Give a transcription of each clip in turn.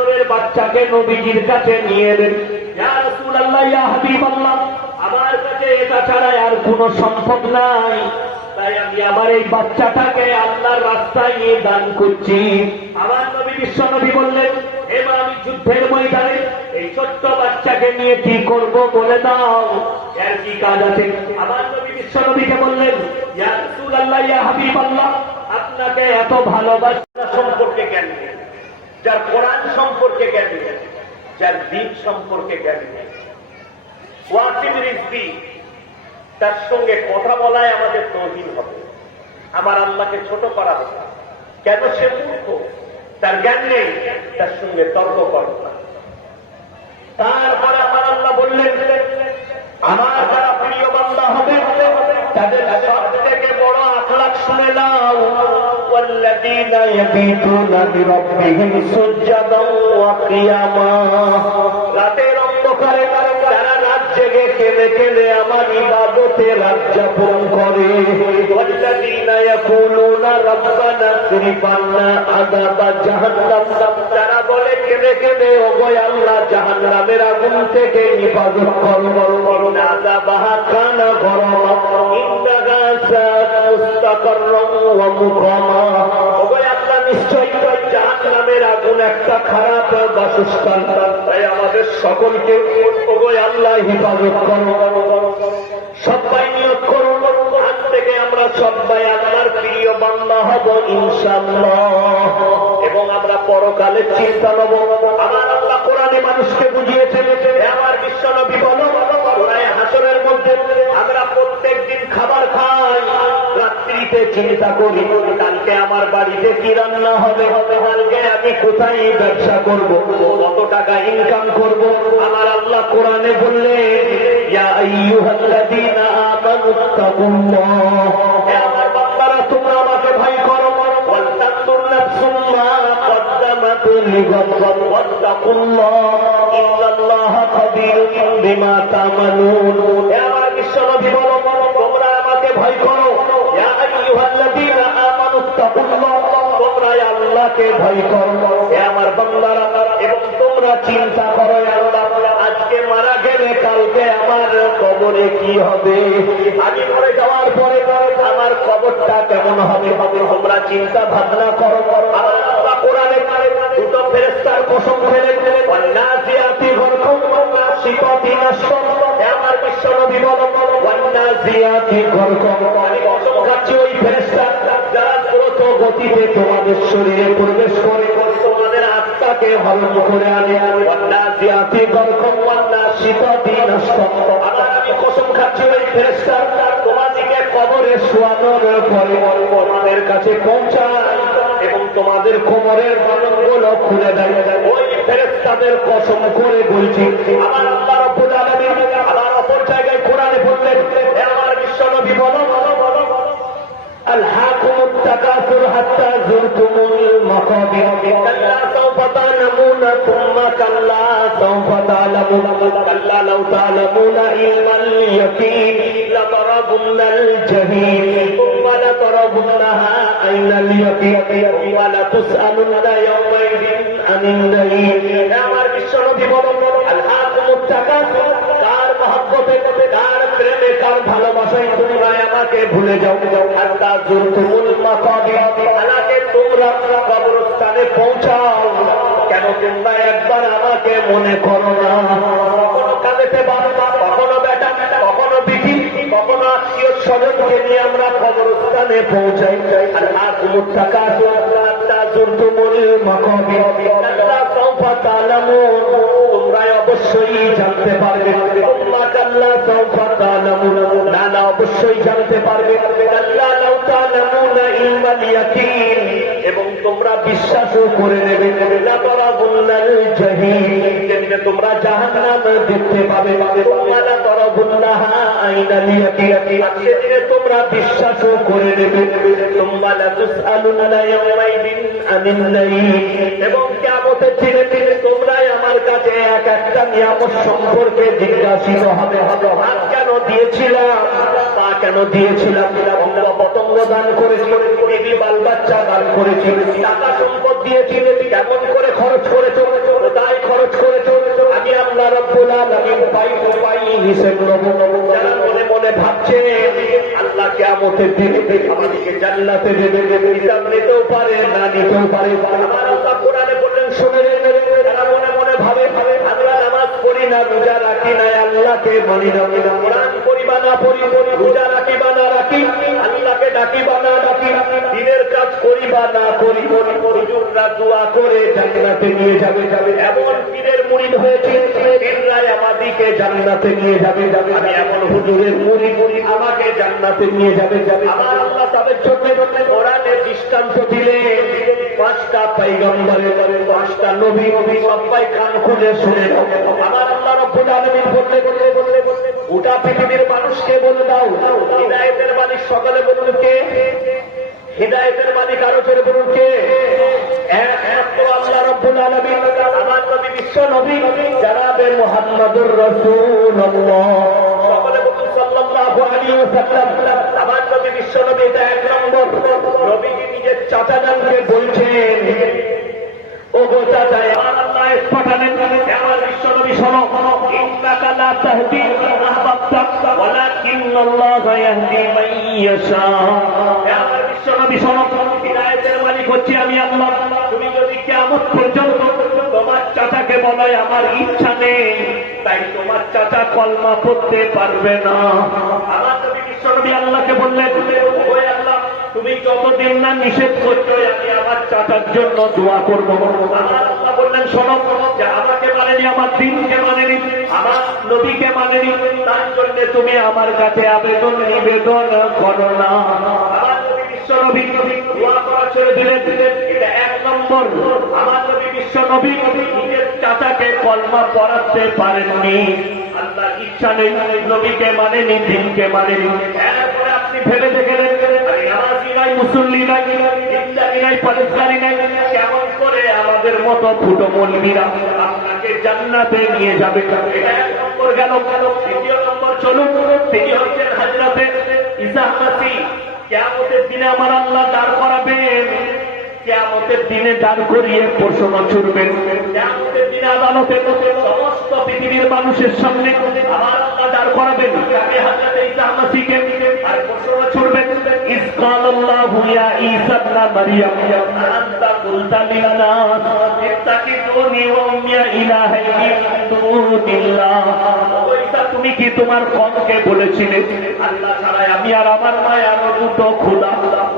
বছরের বাচ্চাকে নবীজির কাছে নিয়ে এলেন। ইয়া রাসূলুল্লাহ, ইয়া হাবিবাল্লাহ, আমার কাছে এটা ছাড়া আর কোনো সম্পদ নাই, তাই আমি আমার এই বাচ্চাটাকে আল্লাহর রাস্তায় নিয়ে দান করছি। আমার নবী বিশ্ব নবী বললেন, এবার আমি যুদ্ধের ময়দানে এই ছোট্ট বাচ্চাকে নিয়ে কি করব বলে দাও, এর কি কাজ আছে? আমার নবী বিশ্ব নবীকে বললেন, ইয়া রাসূলুল্লাহ, ইয়া হাবিবাল্লাহ, আপনাকে এত ভালোবাসা সম্পর্কে জ্ঞান নেই, যার কোরআন সম্পর্কে জ্ঞান নেই, যার দ্বীন সম্পর্কে জ্ঞান নেই, ওয়াসিম রিজভী, তার সঙ্গে কথা বলায় আমাদের তৌহিদ হবে। আমার আল্লাহকে ছোট করা হবে কেন? সে মূর্খ, তার জ্ঞান নেই, তার সঙ্গে তর্ক করব না। তারপরে আমার আল্লাহ বললেন, আমার যারা প্রিয় বান্দা হবে তাদের সব থেকে বড় আখলাক শুনে নাও, ওয়াল্লাযীনা ইয়াবিতুনা লিরাব্বিহিম সুজদান ওয়া কিয়ামা, রাতের অন্ধকারে তারা রাত জেগে কেঁদে কেঁদে আমার ইবাদতে রাত যাপন করে। ওয়াল্লাযীনা ইয়াকুলুনা রাব্বানা ইসরিফ আন্না আযাবা জাহান্নাম, তারা বলে কেঁদে কেঁদে, ওগো আল্লাহ, জাহান্নামের আগুন থেকে হেফাজত করো, আযাবাহা কানা গরমা ইন্নাহা সাআত মুস্তাকাররাম ওয়া মুকামা, ওগো আল্লাহ, নিশ্চয়ই জাহান্নামের আগুন একটা খারাপ বাসস্থান, তাই আমাদের সকলকে ওগো আল্লাহ হেফাজত করো। সবাই নিয়ত করো, আজ থেকে আমরা সবাই আল্লাহর প্রিয় বান্দা হব ইনশাআল্লাহ, এবং আমরা পরকালের চিন্তা নেব। আমার আল্লাহ কোরআনে মানুষকে বুঝিয়েছেন, আমার বিশ্ব নবী বলো, হাসরের মধ্যে আমরা প্রত্যেক দিন খাবার খাই, রাত্রিতে চিন্তা করি কালকে আমার বাড়িতে কি রান্না হবে, কালকে আমি কোথায় ব্যবসা করব, কত টাকা ইনকাম করব। আমার আল্লাহ কোরআনে বললেন, ইয়া আইয়ুহাল্লাযীনা আমানুত্তাকুল্লাহ, হে আমার বান্দারা, তোমরা আমাকে ভয় করো, ওয়াল তাকুন নাফসুম মা কদ্দামাত লিগাদ ওয়াত্তাকুল্লাহ ইন্নাল্লাহা খাবীরুম বিমা তা'মালুন। হে আমার বিশ্ব নবী বলো, তোমরা আমাকে ভয় করো, ইয়া আইয়ুহাল্লাযীনা আমানুত্তাকুল্লাহ, তোমরা আল্লাহকে ভয় করো। হে আমার বান্দারা, এবং তোমরা চিন্তা করো, আল্লাহ আজকে মারা গেলে কালকে আমার কবরে কি হবে, আমি মরে যাওয়ার পরে আমার কবরটা কেমন হবে, তোমরা চিন্তা ভাবনা করো। আমার আল্লাহ কোরআনে দুটো ফেরেশতার কসম খেলেন, ওয়ান্নাজিয়াতি গরকাম ওয়ান্নাশিতাতি নাশতান। হে আমার বিশ্ব নবী বলো, ওয়ান্নাজিয়াতি গরকাম, আমি কসম খাচ্ছি ওই ফেরেশতা যারা দ্রুত গতিতে তোমাদের শরীরে প্রবেশ করে তোমাদের আত্মাকে হরণ করে আনে। ওয়ান্নাজিয়াতি গরকাম ওয়ান্নাশিতাতি নাশতান, আমি কসম খাচ্ছি ওই ফেরেশতা তোমাদেরকে কবরে শোয়ানোর পরে তোমাদের কাছে পৌঁছায় এবং তোমাদের কোমরের বাঁধনগুলো খুলে দেয়। ওই ফেরেশতাদের কসম করে বলছি, আমার আল্লাহ রব্বুল আলামিন আবার অপর জায়গায় কোরআনে বললেন, হে আমার বিশ্ব নবী বলো, আলহাকুমুত তাকাসুর হাত্তা যুরতুমুল মাকাবির, কাল্লা সাওফা তা'লামুনা সুম্মা কাল্লা সাওফা তা'লামুন, কাল্লা লাউ তা'লামুনা ইলমাল ইয়াকিন লাতারাবুন্নাল জাহিম সুম্মা লাতারাবুন্নাহা আইনাল ইয়াকিন ওয়া লাতুসআলুন্না ইয়াওমাইদিন আনিন নাঈম। আমার বিশ্ব নবী বলো, আলহাকুমুত তাকাসুর, কার মহব্বতে, কার প্রেমে, কার ভালোবাসায় তোমরা আমাকে ভুলে যাও, হাত্তা যুরতুমুল মাকাবির, হালাকে তোমরা কবরস্থানে পৌঁছাও। কেন তোমরা একবার আমাকে মনে করো না? কখনো কাঁদেতে বাবা, কখনো বেটা, কখনো বিটি, কখনো আত্মীয় স্বজনকে নিয়ে আমরা কবরস্থানে পৌঁছাই। আলহাকুমুত তাকাসুর হাত্তা যুরতুমুল মাকাবির, কাল্লা সাওফা তা'লামুন, তোমরা অবশ্যই জানতে পারবে, সুম্মা কাল্লা সাওফা তা'লামুন, না না অবশ্যই জানতে পারবে, কাল্লা লাউ তা'লামুনা ইলমাল ইয়াকিন, এবং তোমরা বিশ্বাসও করে নেবে, লাতারাবুন্নাল জাহিম, যেদিনে তোমরা জাহান্নাম দেখতে পাবে, সুম্মা লাতারাবুন্নাহা আইনাল ইয়াকিন, সেদিনে তোমরা বিশ্বাসও করে নেবে, সুম্মা লাতুসআলুন্না ইয়াওমাইদিন আনিন নাঈম, এবং কিয়ামতের দিনে তোমরাই আমার কাছে এক একটা নিয়ামত সম্পর্কে জিজ্ঞাসিত হবে। হাত কেন দিয়েছিলাম, তা কেন দিয়েছিলাম, অঙ্গ পতঙ্গ দান করেছিল, বিবি বাল বাচ্চা দান করেছিল, টাকা সম্পদ দিয়েছিল, কেমন করে খরচ করেছো, নিষেধ নেব। যারা মনে মনে ভাবছে আল্লাহ কিয়ামতের দিনে আমাদেরকে জান্নাতে দেবে, হিসাব নিতেও পারে না নিতেও পারে। আমার আল্লাহ কোরআনে বললেন শুনে যারা মনে মনে ভাবে আল্লাহ নামাজ পড়ি না, রোজা রাখি না, আল্লাহকে মানি না, কোরআন পড়ি বা না পড়ি, রোজা রাখি বা না রাখি, আল্লাহকে ডাকি বা না ডাকি, দিনের কাজ করি বা না করি, হুজুররা দোয়া করে জান্নাতে নিয়ে যাবে। এমন পীরের মুরিদ হয়েছে, পীররাই আমাদিকে জান্নাতে নিয়ে যাবে। আমি এমন হুজুরের মুরিদ, আমাকে জান্নাতে নিয়ে যাবে। আমার আল্লাহ তাদের জন্য কোরআনের দৃষ্টান্ত দিলেন। 5টা পয়গম্বরের 5টা নবী, সবাই কান খুলে শুনে নাও। আমার আল্লাহ রব্বুল আলামিন বললে গোটা পৃথিবীর মানুষকে বলে দাও, হিদায়াতের মালিক সকালে বলুন কে? হিদায়াতের মালিক আরো জোরে বলুন কে? একমাত্র আল্লাহ রব্বুল আলামিন। আমার নবী বিশ্ব নবী জনাবে মুহাম্মদুর রাসূলুল্লাহ, সকলে বলুন সাল্লাল্লাহু আলাইহি ওয়াসাল্লাম। আমার নবী বিশ্ব নবী, এটা 1 নম্বর। নবীজি নিজের চাচা জানকে বলছেন, ও গো চাচা, আমার আল্লাহ পাঠালেন, আমার বিশ্ব নবী শোনো, ইন্নাকা লা তাহদি মান আহবাবতা ওয়ালাকিন্নাল্লাহা ইয়াহদি মান ইয়াশা। আমার বিশ্ব নবী শোনো, হিদায়াতের মালিক হচ্ছে আমি আল্লাহ। তুমি যদি কিয়ামত পর্যন্ত তোমার চাচাকে বলাই আমার ইচ্ছা নেই, তাই তোমার চাচা কলমা পড়তে পারবে না। আমার নবী বিশ্ব নবী আল্লাহকে বললেন, ও আল্লাহ, তুমি যতদিন না নিষেধ করছো আমি আমার চাচার জন্য দোয়া করবো। আমার আল্লাহ বললেন শোনো, যে আমাকে মানেনি, আমার দিনকে মানেনি, আমার নবীকে মানেনি, তার জন্য তুমি আমার কাছে আবেদন নিবেদন করো না। আমার নবী বিশ্ব নবী দোয়া করা ছেড়ে দিলেন, এটা 1 নম্বর। আমার নবী বিশ্ব নবী নিজের চাচাকে কলমা পড়াতে পারেননি, আল্লাহর ইচ্ছা নেই, নবীকে মানেনি, দিনকে মানেনি। এরপরে আপনি ভেবে দেখেন, নামাজি নাই, মুসল্লি নাই, ইসলামী নাই, পাকিস্তানি নাই, কেমন করে আমাদের মতো ফুটো মৌলবীরা আপনাকে জান্নাতে নিয়ে যাবে? এটা 1 নম্বর গেল। 2 নম্বর চলুন, তিনি হচ্ছেন হযরতে ঈসা মাসীহ। কিয়ামতের দিনে আমার আল্লাহ দাঁড় করাবেন, কিয়ামতের দিনে দাঁড় করিয়ে প্রশ্ন ছুড়বেন। কিয়ামতের দিনে আদালতে সমস্ত পৃথিবীর মানুষের সামনে আমার আল্লাহ দাঁড় করাবেন হযরতে ঈসা মাসীহকে, আর প্রশ্ন ছুড়বেন, ইস ক্বালাল্লাহু ইয়া ঈসা ইবনে মারইয়াম আনতা কুলতা লিন-নাস ইত্তাকিদুনি ওয়া উম্মিয়া ইলাহাইনি মিন দুনিল্লাহ। ও ঈসা, তুমি কি তোমার কওমকে বলেছিলে আল্লাহ ছাড়া আমি আর আমার মায়ের দুটো খোদা?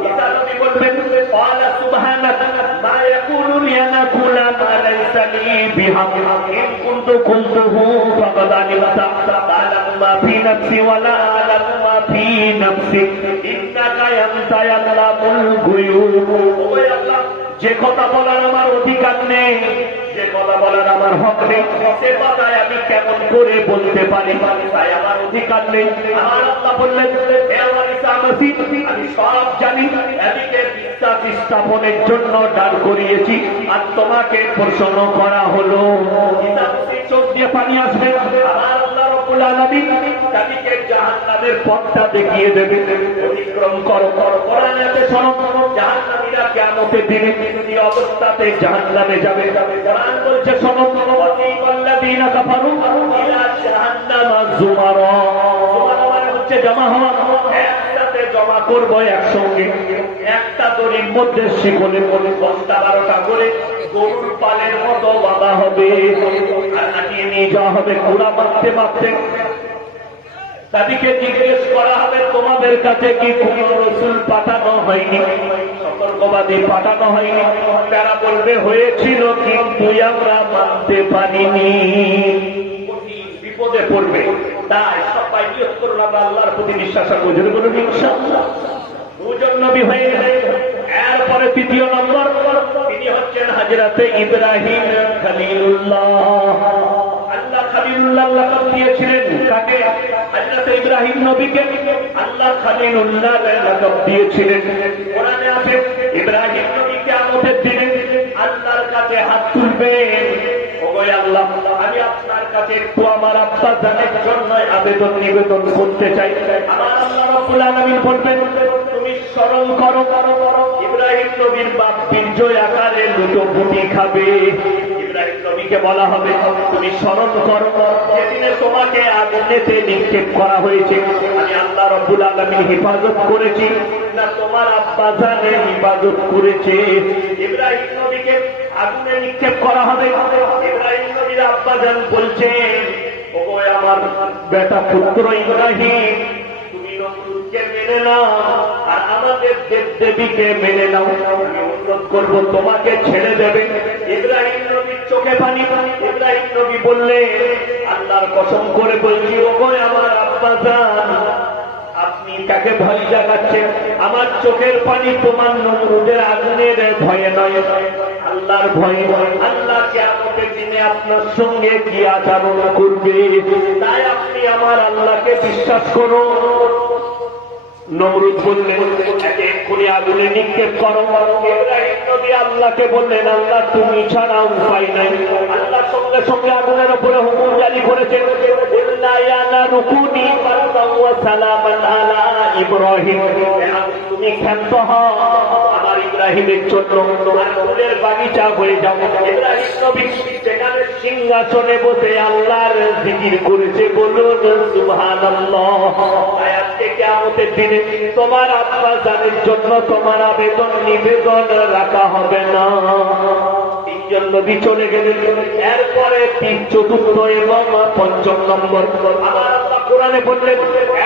ঈসা নবী বলবেন, ক্বালা সুবহানাকা মা ইয়াকুলু লি আন আকুলা মা লাইসা লি বিহাক ইন কুনতু কুলতুহু ফাকাদ আলিমতা তা'লামু মা ফি নাফসি ওয়া লা আ'লামু মা ফি নাফসিক ইন্নাকা আনতা আ'লামুল গুয়ুব। ও আল্লাহ, যে কথা বলার আমার অধিকার নেই, যে কথা বলার আমার হক নেই, সে কথাই আমি কেমন করে বলতে পারি? তাই আমার অধিকার নেই। আমার আল্লাহ বললেন, হে আমার ঈসা মাসীহ, আমি সব জানি, এদিকে বিশ্বাস স্থাপনের জন্য দাঁড় করিয়েছি, আর তোমাকে প্রশ্ন করা হলো। ঈসা মাসীহ চোখ দিয়ে পানি আসবে। আমার আল্লাহ রব্বুল আলামিন তাদেরকে জাহান্নামের পথটা দেখিয়ে দেবে, অতিক্রম করো। কোরআনে আছে শোনো, জাহান্নামীরা কিয়ামতের দিনে এই অবস্থাতে জাহান্নামে যাবে। কোরআন বলছে শোনো, ওয়াল্লাযীনা কাফারু ইলা জাহান্নামা যুমারা। যুমারা মানে হচ্ছে জমা হওয়া, একসাথে জমা করবো একসঙ্গে। একটা দড়ির মধ্যে শিকলে 10-12টা করে গরুর পালের মতো বাঁধা হবে, আর নাটিয়ে নিয়ে যাওয়া হবে ঘোড়া মারতে মারতে। তাদেরকে জিজ্ঞেস করা হবে, তোমাদের কাছে কি কোন রাসূল পাঠানো হয়নি, সতর্কবাদী পাঠানো হয়নি? তারা বলবে হয়েছিল, কিন্তু আমরা মানতে পারিনি। বিপদে পড়বে। তাই সবাই নিয়ত করুন, আমরা আল্লাহর প্রতি বিশ্বাস রাখবো। যদি বলুন ইনশাআল্লাহ। 2 জন নবী হয়ে গেলেন। এরপরে 3 নম্বর, তিনি হচ্ছেন হযরতে ইব্রাহিম খলিলুল্লাহ। আল্লাহ খলিলুল্লাহ লাকাব দিয়েছিলেন কাকে? হযরতে ইব্রাহিম নবীকে আল্লাহ খলিলুল্লাহ লাকাব দিয়েছিলেন। কোরআনে আছে, ইব্রাহিম নবী কিয়ামতের দিনে আল্লাহর কাছে হাত তুলবেন, ওগো আল্লাহ, আমি আপনার কাছে একটু আমার আব্বা জানের জন্য আবেদন নিবেদন করতে চাই। আমার আল্লাহ রাব্বুল আলামিন বলবেন, তুমি স্মরণ করো, ইব্রাহিম নবীর বাপ বিজয় আকারে দুটো বুটি খাবে। ইব্রাহিম নবীকে বলা হবে তুমি স্মরণ করো যেদিনে তোমাকে আগুনেতে নিক্ষেপ করা হয়েছে আমি আল্লাহ রাব্বুল আলামিন হেফাজত করেছি না তোমার আব্বা জানের হেফাজত করেছে। ইব্রাহিম নবীকে আগুনে নিক্ষেপ করা হবে। ইব্রাহিম নবীর আব্বা জান বলছেন ওগো আমার বেটা পুত্র ইব্রাহিম তুমি নমরুদকে মেনে নাও আর আমাদের দেব দেবীকে মেনে নাও, আমি অনুরোধ করবো তোমাকে ছেড়ে দেবে। ইব্রাহিম নবীর চোখে পানি। ইব্রাহিম নবী বললেন আল্লাহর কসম করে বলছি ওগো আমার আব্বা জান আপনি কাকে ভয় দেখাচ্ছেন? আমার চোখের পানি তোমার নমরুদের আগুনের ভয়ে নয়, আল্লাহর ভয়ে। আল্লাহ কিয়ামতের দিনে আপনার সঙ্গে কি আচরণ করবে, তাই আপনি আমার আল্লাহকে বিশ্বাস করুন। নমরুদ বললেন এক্ষুনি আগুনে নিক্ষেপ করো। ইব্রাহিম নবী আল্লাহকে বললেন আল্লাহ তুমি ছাড়া উপায় নাই। আল্লাহ সঙ্গে সঙ্গে আগুনের উপরে হুকুম জারি করেছেন তুমি ক্ষান্ত হও আমার ইব্রাহিমের জন্য তোমার ফুলের বাগিচা হয়ে যাও। ইব্রাহিম নবী সেখানে সিংহাসনে বসে আল্লাহর জিকির করেছে, বলুন সুবহানাল্লাহ। আজকে কিয়ামতের দিনে তোমার আব্বা জানের জন্য তোমার আবেদন নিবেদন রাখা হবে না। তিনজন নবী চলে গেলেন। এরপরে চতুর্থ এবং পঞ্চম নম্বর আমার আল্লাহ কোরআনে বললেন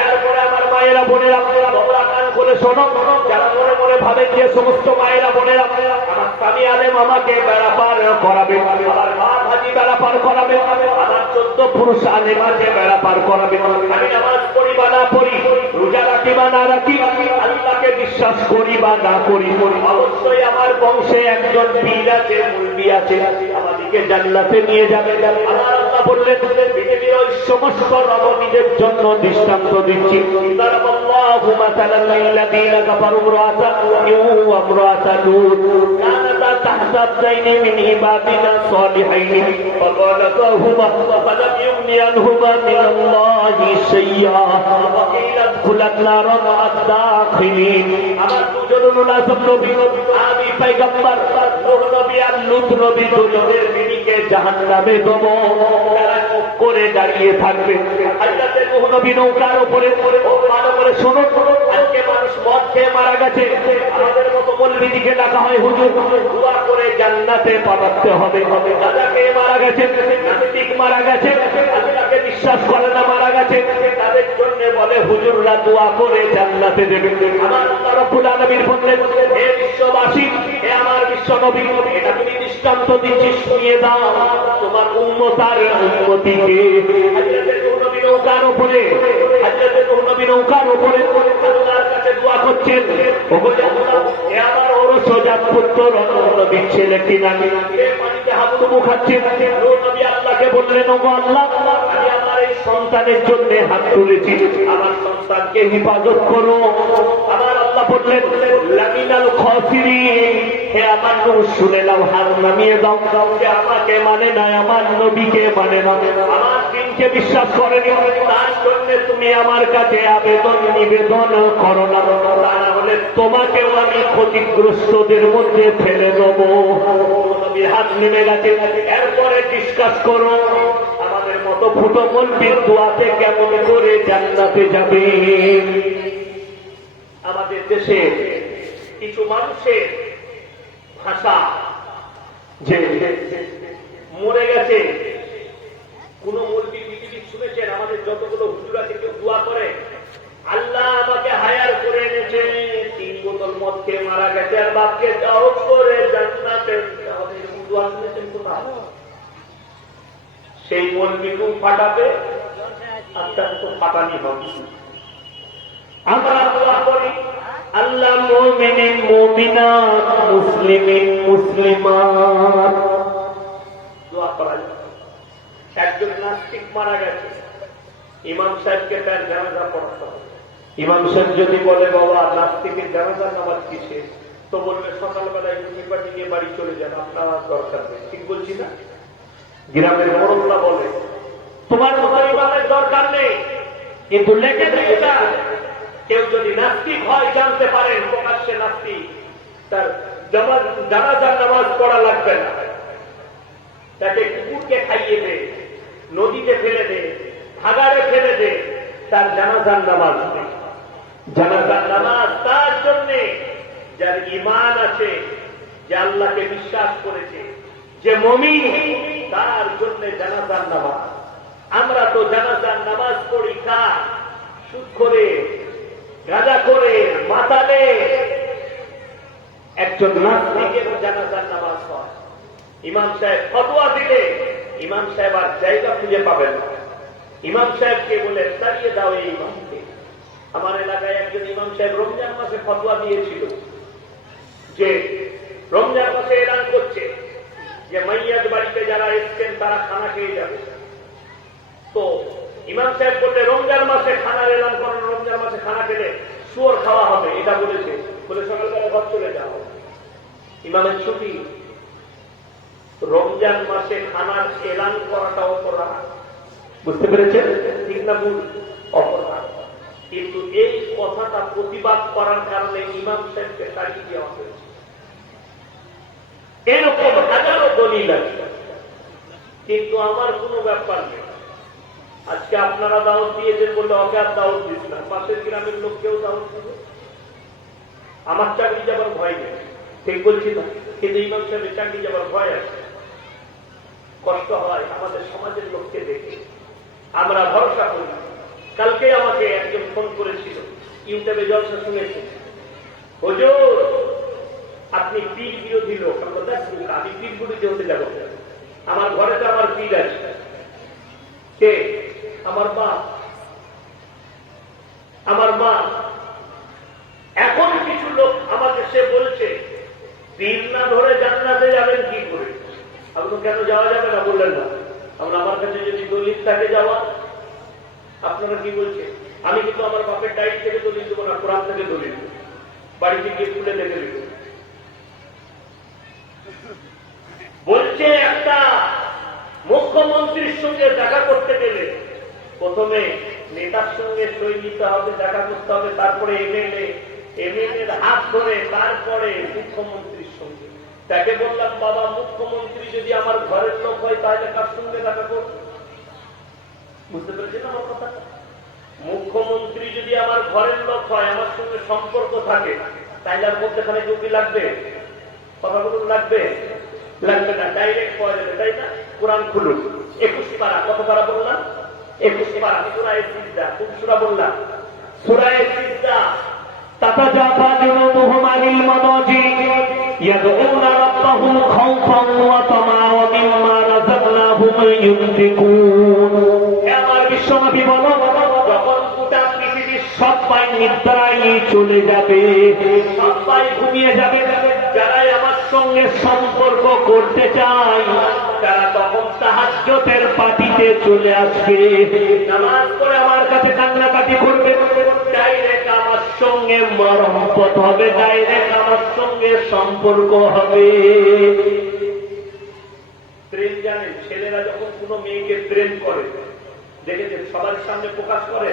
এরপরে আমার মায়েরা বোনেরা তোমরা কান করে শোনো, যারা মনে মনে ভাবেন যে সমস্ত মায়েরা বোনেরা আমার স্বামী আলেম আমাকে বেড়া পার করাবে, আমার মা ভাজি বেড়া পার করাবে, আমার 14 পুরুষ আলেম আছে বেড়া পার করাবে, আমি নামাজ পড়ি বা না পড়ি, রোজা রাখি বা না রাখি, আল্লাহকে বিশ্বাস করি বা না করি, অবশ্যই আমার বংশে একজন পীর আছে, মুলবি আছে, আমাদেরকে জান্নাতে নিয়ে যাবে। আমার আল্লাহ বললেন পৃথিবীর ওই সমস্ত রমণীদের জন্য দৃষ্টান্ত দিচ্ছি। দারাবাল্লাহু মাসালান লিল্লাযীনা কাফারু ইমরাআতা নূহ ওয়া ইমরাআতা লূত কানাতা তাহতা আবদাইনি মিন ইবাদিনা সালিহিন ফাকালাতাহুমা ফালাম ইউগনি আনহুমা মিনাল্লাহি শাইয়্যা ওয়া কিলা ইদখুলান নারা মা'আদ দাখিলিন। আমার দুজন মুনাফিক নবী আমি পয়গম্বর নূহ নবী আর লূত নবী দুজনের বিবিকে জাহান্নামে দেব, তারা মুখ করে দাঁড়িয়ে থাকবে। হযরত নূহ নবী নৌকার উপরে ও মানবরে শোনো, আজকে মানুষ মদ খেয়ে মারা গেছে, আমাদের মতো মৌলবীদিকে ডাকা হয় হুজুর দোয়া করে জান্নাতে পাঠাতে হবে। দাদা খেয়ে মারা গেছে, নাস্তিক মারা গেছে, আল্লাহকে বিশ্বাস করে না মারা গেছে, তাদের জন্য বলে হুজুররা দোয়া করে জান্নাতে দেবে। আমার আল্লাহ রাব্বুল আলামিন বললেন হে বিশ্ববাসী, হে আমার বিশ্ব নবী, এটা তুমি দৃষ্টান্ত দিচ্ছি শুনিয়ে দাও তোমার উম্মত আর উম্মতিকে। হযরত নূহ নবী নৌকার উপরে, হযরত নূহ নবী নৌকার উপরে আল্লাহর কাছে দোয়া করছেন, ওগো আল্লাহ হে আমার ঔরসজাত পুত্র নূহ নবীর ছেলে কিনানি এ পানিতে হাবুডুবু খাচ্ছেন। নূহ নবী আল্লাহকে বললেন ওগো আল্লাহ আমি আমার এই সন্তানের জন্য হাত তুলেছি, আমার সন্তানকে হেফাজত করো। আমার আল্লাহ বললেন লামিনাল খাসিরিন, হে আমার নূহ শুনে নাও, হাত নামিয়ে দাও, যে আমাকে মানে না, আমার নবীকে মানে না, আমার দিনকে বিশ্বাস করেনি, তার জন্য তুমি আমার কাছে আবেদন নিবেদন করো না, তা না হলে তোমাকেও আমি ক্ষতিগ্রস্তদের মধ্যে ফেলে দেব। নবীর হাত নেমে গেছে। এরপরে ডিসকাস করো আমাদের মতো ফুটো মন্দির দোয়াতে কেমন করে জান্নাতে যাবে। আমাদের দেশে কিছু মানুষের ভাষা যে মরে গেছে, কোন মুরগি পৃথিবী শুনেছেন আমাদের যতগুলো হুজুর আছে কেউ দোয়া করে আল্লাহ আমাকে হায়ার করে এনেছে, 3 বোতল মদ খেয়ে মারা গেছে আর বাপকে দাও করে জান্নাতে দোয়া শুনেছেন কোথাও? সেই মুরগিটুকু ফাটাবে আর তার তো ফাটানি হবে। আমরা দোয়া করি আল্লাহ মুমিনিন মুমিনাত মুসলিমিন মুসলিমাত, দোয়া করা যায়। একজন নাস্তিক মারা গেছে, ইমাম সাহেবকে তার জানাজা পড়াতে হবে। ইমাম সাহেব যদি বলে বাবা নাস্তিকের জানাজা নামাজ কিসে, তো বলবে সকালবেলায় ঘুমি পাটি নিয়ে বাড়ি চলে যান, আপনার দরকার নেই। ঠিক বলছি না? গ্রামের বড়রা বলে তোমার মতো ইমামের দরকার নেই, কিন্তু লেখে দিয়েছে কেউ যদি নাস্তিক হয় জানতে পারেন প্রকাশ্যে নাস্তিক, তার জানাজার নামাজ পড়া লাগবে না। তাকে কুকুরকে খাইয়ে দে, নদীতে ফেলে দে, ভাগাড়ে ফেলে দে, তার জানাজার নামাজ নেই। জানাজার নামাজ তার জন্যে যার ঈমান আছে, যে আল্লাহকে বিশ্বাস করেছে, যে মুমিন, তার জন্য জানাজার নামাজ। আমরা তো জানাজার নামাজ পড়ি কার? সুদ করে, গাঁজা করে, মাতালে। একজন নাস্তিকের জানাজার নামাজ হয়, ইমাম সাহেব ফতোয়া দিলে ইমাম সাহেব আর জায়গা খুঁজে পাবেন না। ইমাম সাহেবকে বলে তাড়িয়ে দাও এই ইমামকে। আমার এলাকায় একজন ইমাম সাহেব রমজান মাসে ফতোয়া দিয়েছিল যে রমজান মাসে এলান করছে যে মাইয়াত বাড়িতে যারা এসছেন তারা খানা খেয়ে যাবে। তো ইমাম সাহেব বললে রমজান মাসে খানার এলান করেন, রমজান মাসে খানা খেলে শুয়োর খাওয়া হবে, এটা বলেছে। বলে সকালবেলা ঘর চলে যাওয়া। ইমামের ছুটি। রমজান মাসে খানার এলান করাটা অপরাধ, বুঝতে পেরেছেন? ঠিক না ভুল? অপরাধ। কিন্তু এই কথাটা প্রতিবাদ করার কারণে ইমাম সাহেবকে তাড়িয়ে দেওয়া হয়েছে। এরকম হাজারো দলিল আছে, কিন্তু আমার কোনো ব্যাপার নেই। আজকে আপনারা দাওয়াত দিয়েছেন বললে ওকে আর দাওয়াত দিস না, পাশের গ্রামের লোক কেউ দাওয়াত দিবে। আমার চাকরি যাবার ভয় নেই, ঠিক বলছি না? কিন্তু ইমাম সাহেবের চাকরি যাবার ভয় আছে। কষ্ট হয় আমাদের সমাজের লোককে দেখে, আমরা ভরসা করি। কালকে আমাকে একজন ফোন করেছিল, ইউটিউবে জলসা শুনেছে, হুজুর আপনি পীর বিরোধী লোক। আমি পীর বিরোধী হতে যাব? আমার ঘরে তো আমার পীর আছে। কে? আমার মা। আমার মা। এখন কিছু লোক আমাকে সে বলছে পীর না ধরে জান্নাতে যাবেন কি করে? আপনি কেন যাওয়া যাবে না? বললেন না। আমরা আমার কাছে যদি দলিল থাকে যাওয়া। আপনারা কি বলছেন? আমি কিন্তু আমার বাপের ডায়েরি থেকে দলিল দেবো না, কোরআন থেকে দলিল দেবো। বাড়িতে গিয়ে খুলে দেখে দেব। বলছে একটা মুখ্যমন্ত্রীর সঙ্গে দেখা করতে গেলে প্রথমে নেতার সঙ্গে সই নিতে হবে, দেখা করতে হবে, তারপরে এমএলএর হাত ধরে, তারপরে মুখ্যমন্ত্রীর সঙ্গে। তাকে বললাম, বাবা মুখ্যমন্ত্রী যদি আমার ঘরের লোক হয় তাহলে কার সঙ্গে দেখা করব? বুঝতে পেরেছেন আমার কথা? মুখ্যমন্ত্রী যদি আমার ঘরের লোক হয়, আমার সঙ্গে সম্পর্ক থাকে, তাইলে আর মধ্যেখানে কেউ কি লাগবে? কথাগুলো লাগবে? লাগবে না, ডাইরেক্ট পাওয়া যাবে, তাই না? কোরআন খুলুন, 21 পারা। কত পারা বললাম? 21 পারা, সূরা সিজদা। কোন সূরা বললাম? সূরা সিজদা। তাতাজাফা জুনুবুহুম আনিল মাদাজি ইয়াদউনা রাব্বাহুম খাওফান ওয়া তামাআন ওয়া মিম্মা রাযাকনাহুম ইউনফিকুন। হে আমার বিশ্বনবী বলো, যখন গোটা পৃথিবীর সবাই নিদ্রায় চলে যাবে, সবাই ঘুমিয়ে যাবে, যারাই আমার সঙ্গে সম্পর্ক করতে চায় তারা তখন তাহাজ্জুদের পার্টিতে চলে আসবে, নামাজ পড়ে আমার কাছে কান্নাকাটি করবে, ডাইরেক্ট আমার সঙ্গে মহব্বত হবে, ডাইরেক্ট আমার সঙ্গে সম্পর্ক হবে। প্রেম জানেন? ছেলেরা যখন কোন মেয়েকে প্রেম করে, দেখেছেন সবার সামনে প্রকাশ করে,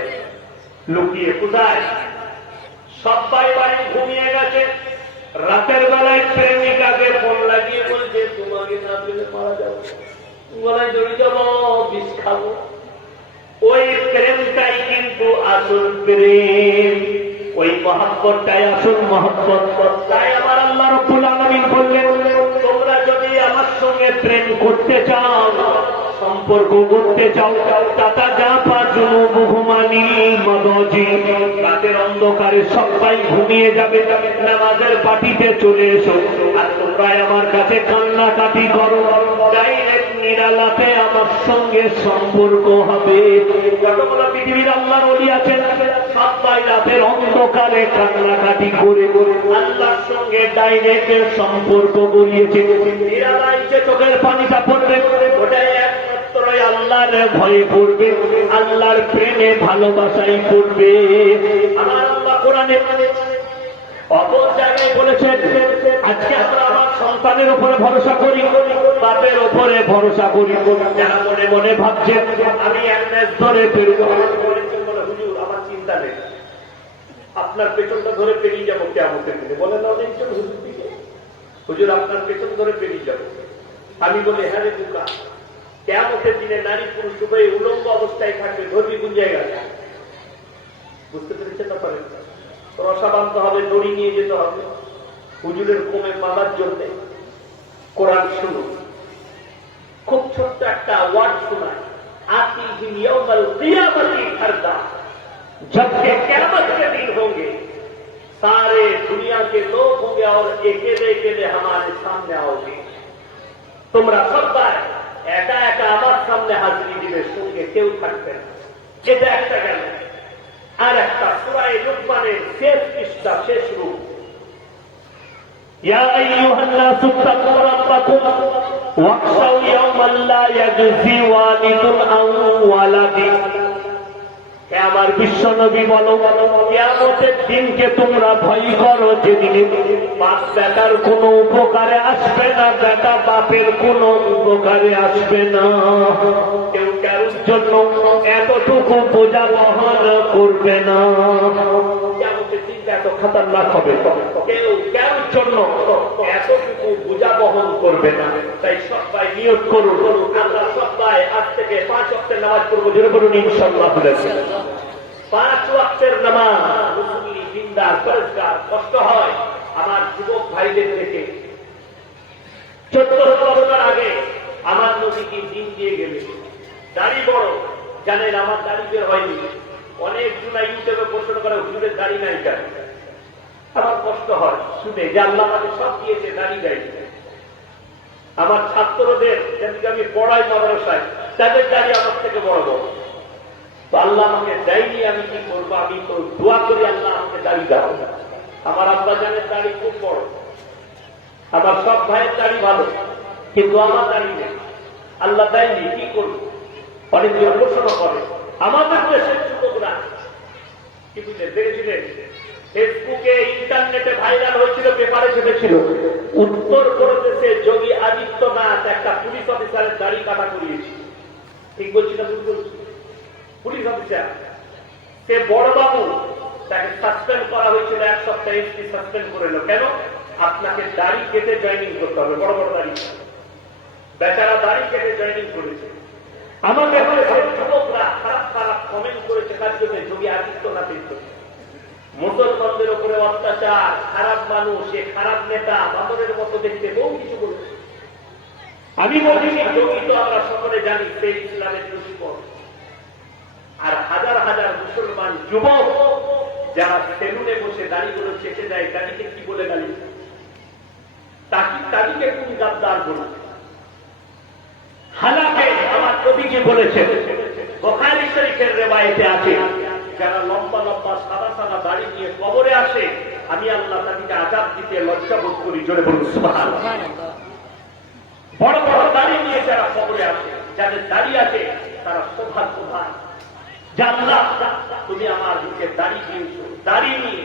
লুকিয়ে। কোথায়? সবাই বাড়ি ঘুমিয়ে গেছে, রাতের বেলায় প্রেমিকাকে ফোন লাগিয়ে বলছে তোমাকে না পেলে মারা যাবো, গলায় জড়িয়ে যাবো, বিষ খাবো। ওই প্রেমটাই কিন্তু আসল প্রেম, ওই মহব্বতটাই আসল মহব্বত। তাই আমার আল্লাহ রাব্বুল আলামিন বললেন, তোমরা যদি আমার সঙ্গে প্রেম করতে চাও, সম্পর্ক করতে চাও, তাতাজাফা জুনুবুহুম আনিল মাদাজি, রাতের অন্ধকারে সবাই ঘুমিয়ে যাবে, নামাজের পার্টিতে চলে এসো, আর তোমরা আমার কাছে কান্নাকাটি করো, ডাইরেক্ট নিরালাতে আমার সঙ্গে সম্পর্ক হবে। যতগুলো পৃথিবীর আল্লাহর ওলি আছেন, সবাই রাতের অন্ধকারে কান্নাকাটি করে আল্লাহর সঙ্গে ডাইরেক্ট সম্পর্ক গড়িয়েছে। নিরালায় যে চোখের পানিটা পড়বে, ওটাই একমাত্র আল্লাহর ভয়ে পড়বে, আল্লাহর প্রেমে ভালোবাসাই পড়বে। আমার আল্লাহ কোরআনে অপর জায়গায় বলেছেন, আজকে আমরা আমার সন্তানের উপরে ভরসা করি, বাপের উপরে ভরসা করি। যারা মনে মনে ভাবছেন আমি এক ম্যাচ ধরে পেরবো, হুজুর আমার চিন্তা নেই, আপনার পেছনটা ধরে পেরিয়ে যাবো কিয়ামতের দিনে। বলেন না অনেকজন হুজুর দিকে, হুজুর আপনার পেছন ধরে পেরিয়ে যাবো। আমি বলি হ্যাঁ রে বোকা, কিয়ামতের দিনে নারী পুরুষ উভয় উলঙ্গ অবস্থায় থাকবে, ধর্মী কোন জায়গায়? বুঝতে পেরেছেন না? পারেন রসা বাঁধতে হবে, দড়ি নিয়ে যেতে হবে হুজুরের কোমে বাঁধার জন্য। কোরআন শুনুন, খুব ছোট্ট একটা ওয়ার্ড শোনায়, आतीहिम यौमल क़ियामति फरदा, जबकि क़यामत के दिन होंगे, सारे दुनिया के लोग होंगे और अकेले अकेले हमारे सामने आओगे। তোমরা সবাই একা একা আমার সামনে হাজিরি দিবে, সঙ্গে কেউ থাকবে না। এটা একটা গেল। আর একটা সূরা লুকমানের শেষ পৃষ্ঠা, শেষ রূপ, ইয়া আইয়ুহান নাসু তাকু রাব্বাকুম ওয়াখশাউ ইয়াওমান লা ইয়াজজি ওয়ালিদুন আন ওয়ালাদিহি। হে আমার বিশ্ব নবী বলো, কিয়ামতের দিনকে তোমরা ভয় করো, যেদিনে বাপ বেটার কোনো উপকারে আসবে না, বেটা বাপের কোনো উপকারে আসবে না। কেউ কারোর জন্য এতটুকু বোঝা বহন করবে না। কিয়ামতের দিনটা এত খতরনাক হবে, কেউ কারোর জন্য এতটুকু বোঝা বহন করবে না। তাই সবাই নিয়ত করুন, আমরা সবাই আজ থেকে 5 ওয়াক্তের নামাজ পড়বো। জোরে বলুন ইনশাআল্লাহ। 5 ওয়াক্তের নামাজ, মুসলিম দিনদার পরিষ্কার। কষ্ট হয় আমার যুবক ভাইদের থেকে। 14 বছর আগে আমার নবী কি দিন দিয়ে গেলে, দাড়ি বড়, জানেন আমার দাড়ি বের হয়নি। অনেক জনা ইউটিউবে প্রশ্ন করে হুজুরের দাড়ি নাই কেন? আমার কষ্ট হয় শুনে যে আল্লাহ আমাকে সব দিয়েছে, দাড়ি দেয়নি। আমার ছাত্রদের যেদিকে আমি পড়াই মাদ্রাসায়, তাদের দাড়ি আমার থেকে বড় বড়। তো আল্লাহ আমাকে দেয়নি, আমি কি করবো? আমি তো দোয়া করি আল্লাহ আমাকে দাড়ি দাও। আমার আব্বা জানের দাড়ি খুব বড়, আমার সব ভাইয়ের দাড়ি ভালো, কিন্তু আমার দাড়ি নেই। আল্লাহ দেয়নি, কি করবো? অনেকে প্রশ্ন করে। আমাদের দেশের যুবকরা কি বুঝলেন, দেখেছিলেন ফেসবুকে ইন্টারনেটে ভাইরাল হয়েছিল, পেপারে ছেপেছিল, উত্তরপ্রদেশে যোগী আদিত্যনাথ একটা পুলিশ অফিসারের দাড়ি কাটা করিয়েছে। ঠিক বলছি না? ভুল বলছি? পুলিশ অফিসার, সে বড় বাবু, তাকে সাসপেন্ড করা হয়েছিল 1 সপ্তাহ। এসপি সাসপেন্ড করে এলো, কেন? আপনাকে দাড়ি কেটে জয়েনিং করতে হবে। বড় বড় দাড়ি, বেচারা দাড়ি কেটে জয়েনিং করেছে। আমাকে যুবকরা খারাপ খারাপ কমেন্ট করেছে, কার জন্য? যোগী আদিত্যনাথের জন্য। মুসলমানদের উপরে অত্যাচার, খারাপ মানুষ, সে খারাপ নেতা, বাদরের মতো দেখতে, বহু কিছু বলছে। আমি বলি যোগী তো আমরা সকলে জানি সে ইসলামের দুশ্মন। আর হাজার হাজার মুসলমান যুবক যারা সেলুনে বসে দাড়িগুলো চেপে দেয়, দাড়িকে কি বলে গালি? তাকে কোন গাদ্দার বলে? হালাকে আমার নবীজি বলেছেন, বুখারী শরীফের রিওয়ায়েতে আছে, যারা লম্বা লম্বা সাদা সাদা দাড়ি নিয়ে কবরে আসে, আমি আল্লাহ তাদেরকে আযাব দিতে লজ্জা বোধ করি। জোরে বলুন সুবহানাল্লাহ। বড় বড় দাড়ি নিয়ে যারা কবরে আসে, যাদের দাড়ি আছে, তারা সৌভাগ্যবান। আল্লাহ তুমি আমার বুকে দাড়ি দিয়েছো। দাড়ি নিয়ে